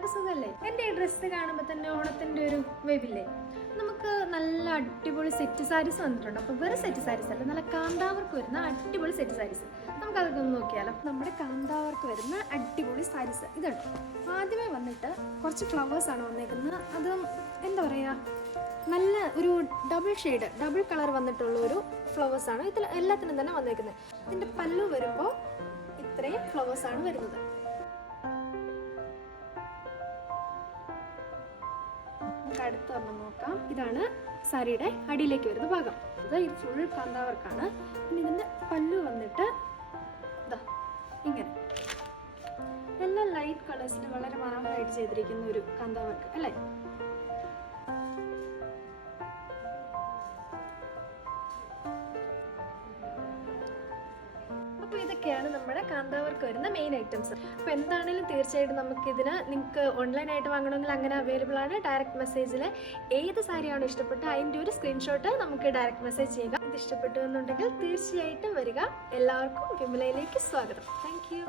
എല്ലാവർക്കും സുഖമല്ലേ? എൻ്റെ ഈ ഡ്രസ്സ് കാണുമ്പോൾ തന്നെ ഓണത്തിൻ്റെ ഒരു വൈബില്ലേ? നമുക്ക് നല്ല അടിപൊളി സെറ്റ് സാരീസ് വന്നിട്ടുണ്ട്. അപ്പോൾ വെറും സെറ്റ് സാരീസ് അല്ല, നല്ല കാന്താവർക്ക് വരുന്ന അടിപൊളി സെറ്റ് സാരീസ്. നമുക്കതൊക്കെ ഒന്ന് നോക്കിയാലോ. നമ്മുടെ കാന്താവർക്ക് വരുന്ന അടിപൊളി സാരീസ് ഇതുണ്ട്. ആദ്യമേ വന്നിട്ട് കുറച്ച് ഫ്ലവേഴ്സാണ് വന്നേക്കുന്നത്. അത് എന്താ പറയുക, നല്ല ഒരു ഡബിൾ കളർ വന്നിട്ടുള്ള ഒരു ഫ്ലവേഴ്സാണ് ഇതിൽ എല്ലാത്തിനും തന്നെ വന്നേക്കുന്നത്. ഇതിൻ്റെ പല്ലു വരുമ്പോൾ ഇത്രയും ഫ്ലവേഴ്സാണ് വരുന്നത്. അടുത്ത് വന്ന് നോക്കാം. ഇതാണ് സാരിയുടെ അടിയിലേക്ക് വരുന്ന ഭാഗം. ഇത് ഫുൾ കാന്താവർക്കാണ്. പിന്നെ ഇതിൻ്റെ പല്ലു വന്നിട്ട് ഇതാ ഇങ്ങനെ എല്ലാം ലൈറ്റ് കളേഴ്സിൽ വളരെ മനോഹരമായിട്ട് ചെയ്തിരിക്കുന്ന ഒരു കാന്താവർക്ക് അല്ലേ? അപ്പോൾ ഇതൊക്കെയാണ് നമ്മുടെ കാന്താവർക്ക് വരുന്ന മെയിൻ ഐറ്റംസ്. അപ്പോൾ എന്താണെങ്കിലും തീർച്ചയായിട്ടും നമുക്കിതിന് നിങ്ങൾക്ക് ഓൺലൈനായിട്ട് വാങ്ങണമെങ്കിൽ അങ്ങനെ അവൈലബിൾ ആണ്. ഡയറക്റ്റ് മെസ്സേജിൽ ഏത് സാരിയാണോ ഇഷ്ടപ്പെട്ടത് അതിൻ്റെ ഒരു സ്ക്രീൻഷോട്ട് നമുക്ക് ഡയറക്റ്റ് മെസ്സേജ് ചെയ്യുക. ഇത് ഇഷ്ടപ്പെട്ടു എന്നുണ്ടെങ്കിൽ തീർച്ചയായിട്ടും വരിക. എല്ലാവർക്കും വിമലയിലേക്ക് സ്വാഗതം. Thank you.